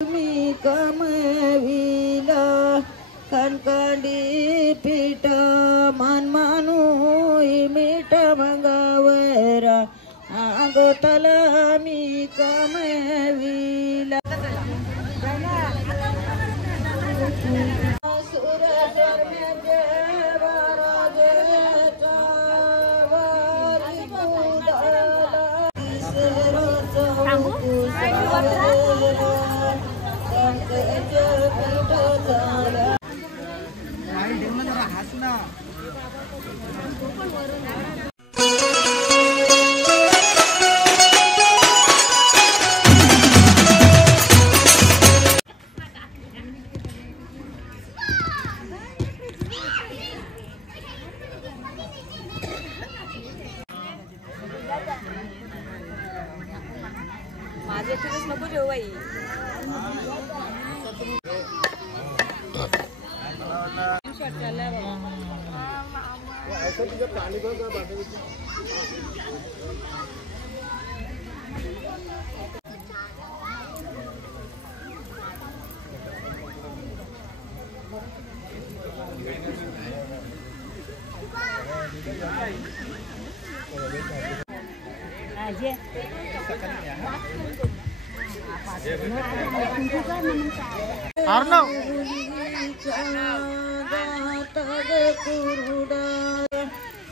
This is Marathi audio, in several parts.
मी कमविला कणकंडी पीठ मानू मीठ मंगावरा गोतला मी कमविला माझे तुझेच नको जेव बाई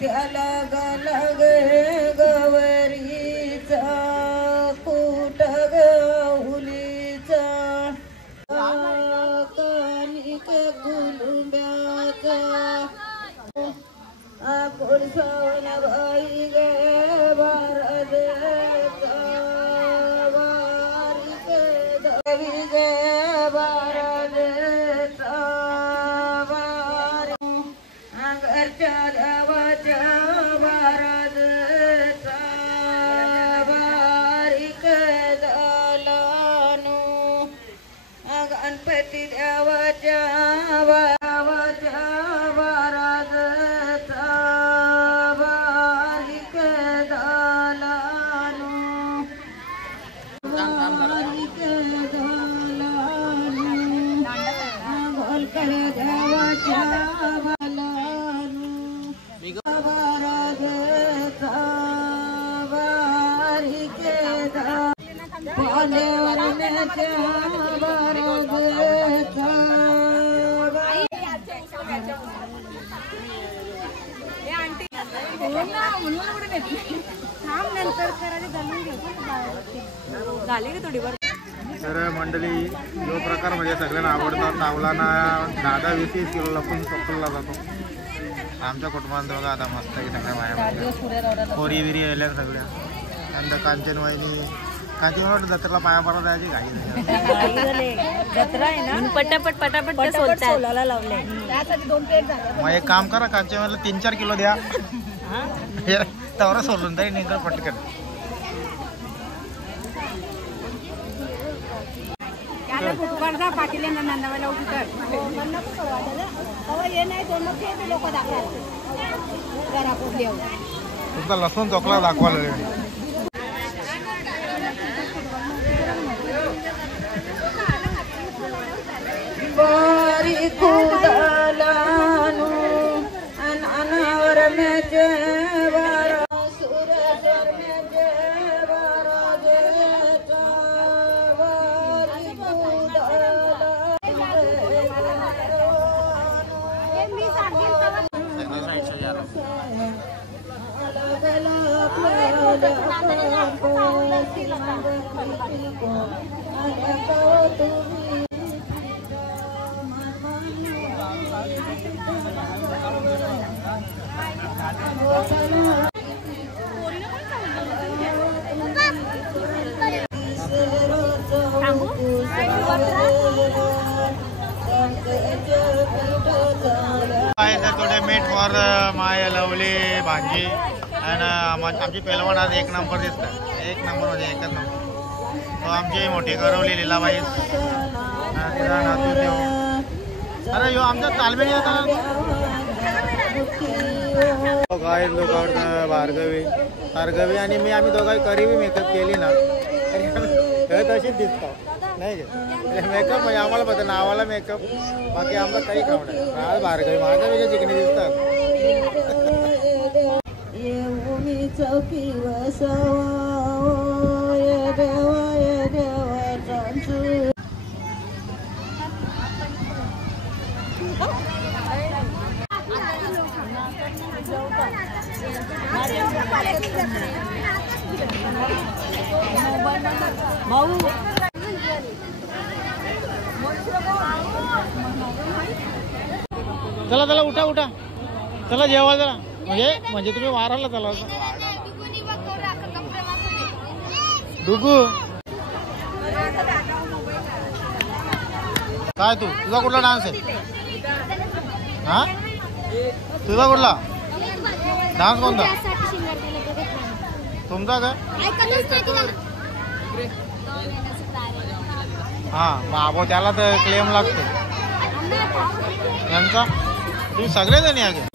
त्याला गलग गवरीचा कुट गहुलीचा कणिक गुलुंब्याचा आपण सावन बाई गे भारदेचा वारिक दवी गे भारदेचा वारी घरच्या देवाच्या भारदेचा वारिक दलानो गणपती देवाच्या वाराच्या वाराचा वारिक दलानो वारिक दलानो गोलकडे देवाच्या वालानो वाराचा वारिक पाण्यावरण्याच्या वाराचा तर मंडळी जो प्रकार म्हणजे सगळ्यांना आवडतात तावलाना 10-20 किलो लपून पकडला जातो. आमच्या कुटुंबात बघा आता मस्त की सगळ्या माया पोरी विरी आल्या सगळ्या. नंतर कांचन वहिनी कांचन जत्रेला पाया पडा जायची घाई जत्रा आहे ना पटापट पटापट सोलायला लावले. मग एक काम करा कांचन वहिनीला 3-4 किलो द्या तेवढं सोडून तरी निघा पटकन. तुमचा लसूण चोकला दाखवायला बारी कुदलानु अनावर में जेवारा सुरसर में जेवारा जेता बारी कुदलानु थोडे मीठ फॉर माय लवली भाजी आणि आमची पेलवण आज 1 नंबर दिसतात. 1 नंबर म्हणजे 1च नंबर. तो आमची मोठी करवली लीलाबाई अरे यो आमचा तालमेळ येतात काय लोक भार्गवी आणि मी आम्ही दोघांनी करी मेकअप केली ना तशीच दिसतो नाही का मेकअप म्हणजे आम्हाला पता नावाला मेकअप बाकी आम्हाला काही काम नाही बारगावी माझ्यापेक्षा चिकणी दिसतात येऊनी चौकी वसावा ये देवा चांचू भाऊ चला चला उठा उठा चला जेवायला चला म्हणजे तुम्ही वाराला चला डुगू काय तुझा कुठला डान्स आहे हा तुझा कुठला डान्स कोणता तुमचा काय हा बाबो त्याला तर क्लेम लागतो यांचा तुम्ही सगळेजण या गे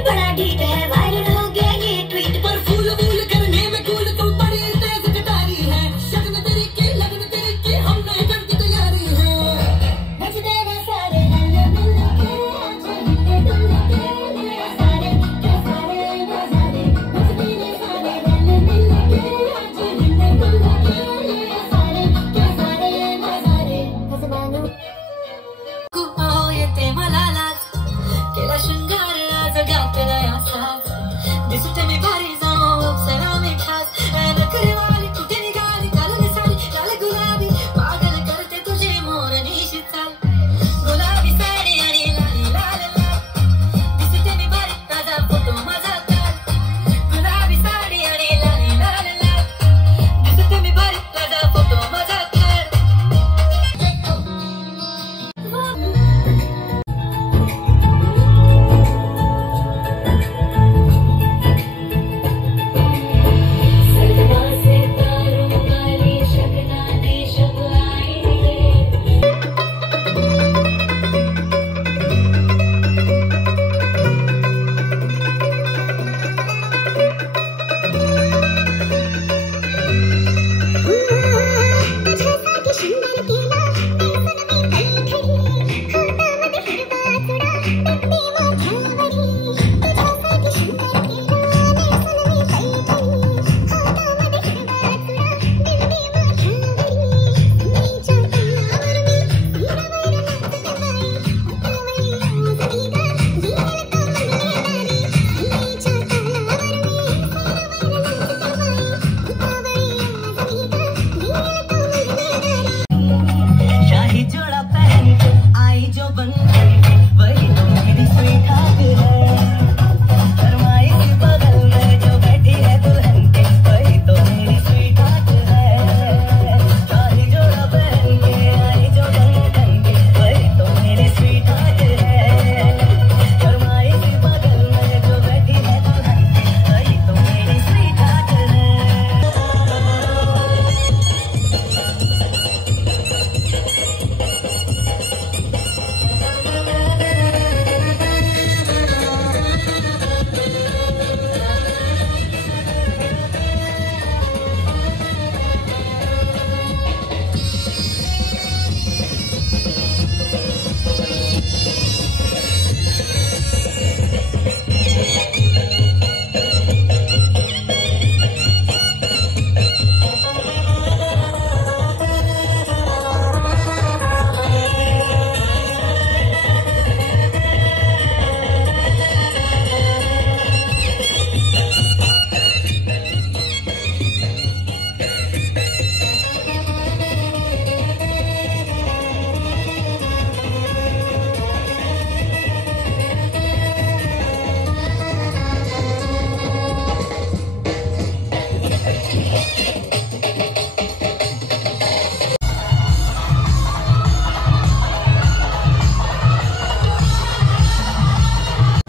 बड़ा ढीठ है वायरल हो गया ये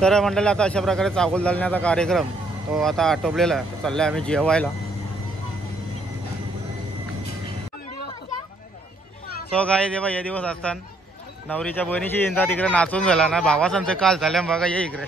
तर मंडळी आता अशा प्रकारे चागोल घालण्याचा कार्यक्रम तो आता आटोपलेला आहे. चालले आम्ही जेवायला. सो काय तेव्हा हे दिवस असताना नवरीच्या बहिणीची इंदा तिकडे नाचून झाला ना. भावासांचं काल झाल्या बघा. ये इकडे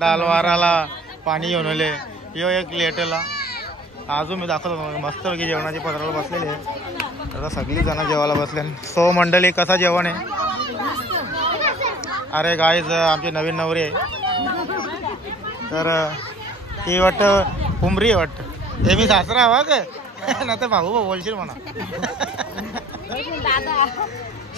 दालवाराला पाणी घेऊन आले. यो एक लेटला अजून मी दाखवतो मस्तपैकी जेवणाची पत्राला बसलेले. आता सगळी जण जेवायला बसले. सो मंडळी कसा जेवण आहे. अरे गाईज आमची नवीन नवरी आहे तर ती वाटतं उमरी आहे वाटतं. हे मी सासरा हवा का ना तर भाऊ बोलशील म्हणा.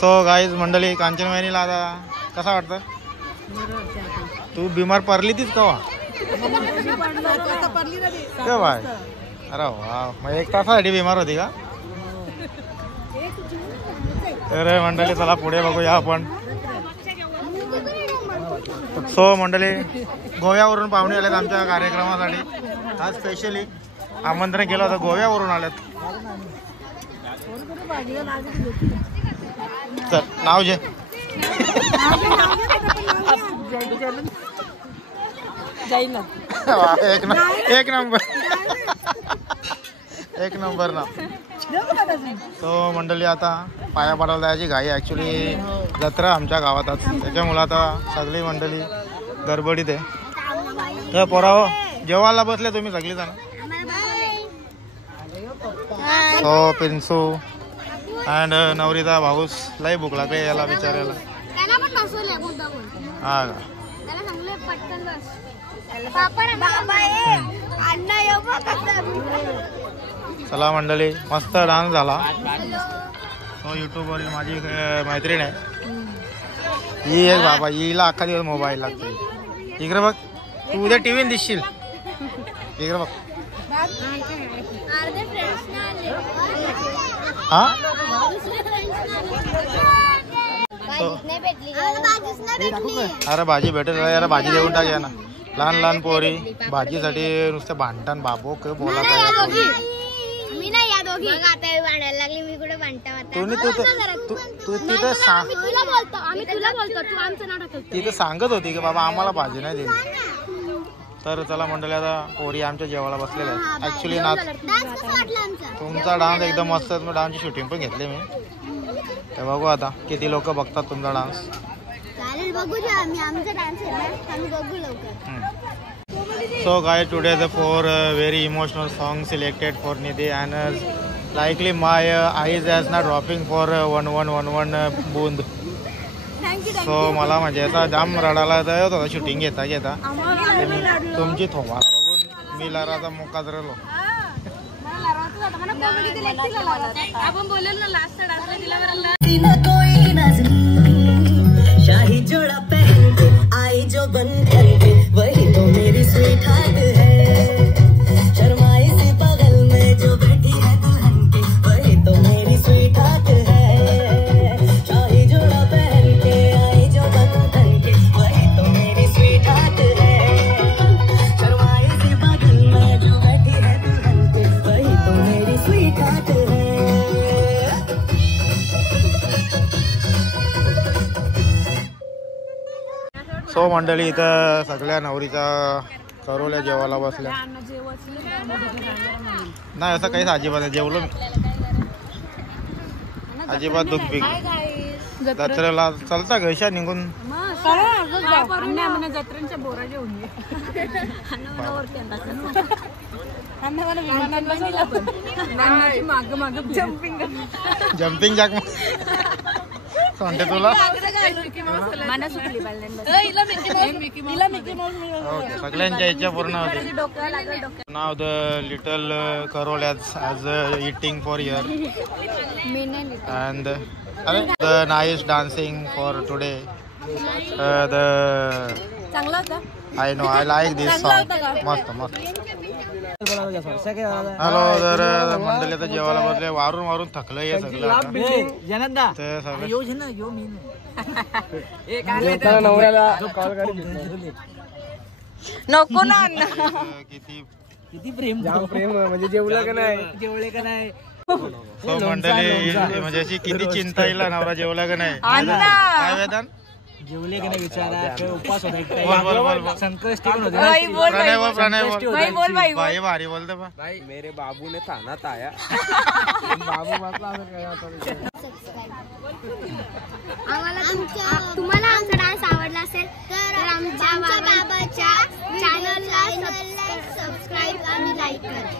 सो गाईज मंडळी कांचनवाहिनीला आता कसा वाटतं. तू बिमार पडली तीच कवा बाय. अरे वा मग 1 तासासाठी बिमार होती का. तर मंडळी चला पुढे बघूया आपण. सो मंडळी गोव्यावरून पाहुणे आलेत आमच्या कार्यक्रमासाठी. आज स्पेशली आमंत्रण केलं होतं. गोव्यावरून आलेत. चल नाव जे एक नंबर ना. तो मंडळी आता पाया पडायला जायची घाई. ॲक्च्युली जत्रा आमच्या गावातच त्याच्यामुळं आता सगळी मंडळी गडबडीत आहे. पोराव जेवायला बसले तुम्ही सगळी जण. सो पिंसू अँड नवरीचा भाऊस लय भूक लागले याला विचारायला. हा का चला मंडळी मस्त डान्स झाला. तो युट्यूबवरील माझी मैत्रीण आहे ही एक बाबा. हिला अख्खा दिवस मोबाईल लागते. इकडे बघ तू उद्या टीव्ही दिसशील. इकडे बघ. हा अरे भाजी भेटेल यार. भाजी देऊन टाक ना. लहान लहान पोरी भाजीसाठी नुसते भांडण बाबो काय बोला. तिथे सांगत होती की बाबा आम्हाला भाजी नाही दिली. तर चला मंडळी आता पोरी आमच्या जेवायला बसलेल्या आहेत. ऍक्च्युली नाच तुमचा डान्स एकदम मस्त. मी डान्सची शूटिंग पण घेतली मी. ते बघू आता किती लोक बघतात तुमचा dance. So guys, today the 4 very emotional songs selected for Nidhi and likely my eyes is not dropping for 1 बूंद. So मला म्हणजे असा जाम रडायला जात होता शूटिंग घेता घेता. तुमची थोमारा बघून मी लहराचा मोका धरलो. शाही जोड़ा पहन के आई जो बन करके वही तो मेरी स्वीट हार्ट है. शर्माई सी बगल में जो बैठी है दुल्हन के वही तो मेरी स्वीट हार्ट है. शाही जोड़ा पहन के आई जो बन करके वही तो मेरी स्वीट हार्ट है. शर्माई सी बगल में जो बैठी है दुल्हन के वही तो मेरी स्वीट हार्ट है. सो मंडळी इथं सगळ्या नवरीचा करवल्या जेवायला बसल्या. नाही असं काहीच अजिबात नाही. जेवलो मी अजिबात दुःख बिक. जत्रेला चलता घशा निघून जत्रांच्या बोरा जेवून जम्पिंग जॅक सांगते तुला. सगळ्यांच्या इच्छा पूर्ण होती. नाव the little carollers as eating for here and the nice dancing for today. The I know I like this song. मस्त मस्त. हॅलो तर मंडळी आता जेवायला बसले. वारून वारून थकलं हे सगळं. नको ना. किती प्रेम म्हणजे जेवलं का नाही जेवले का नाही. मंडळी म्हणजे अशी किती चिंता येईल नवरा जेवला का नाही. काय वेदान जेवले का नाही विचारा उपवास बोल, बोल, बोल, बोल. संकष्टी पण होते भाई बोल प्रणय बोल, भाई प्रणय बोल. भाई बोल भाई बोल. भाई भारी बोलते बा. भाई मेरे बाबू ने थानात आया बाबू बसला असं काय आता तुम्हाला आमचा डान्स आवडला असेल तर आमच्या बाबाच्या चॅनलला सबस्क्राईब आणि लाईक करा.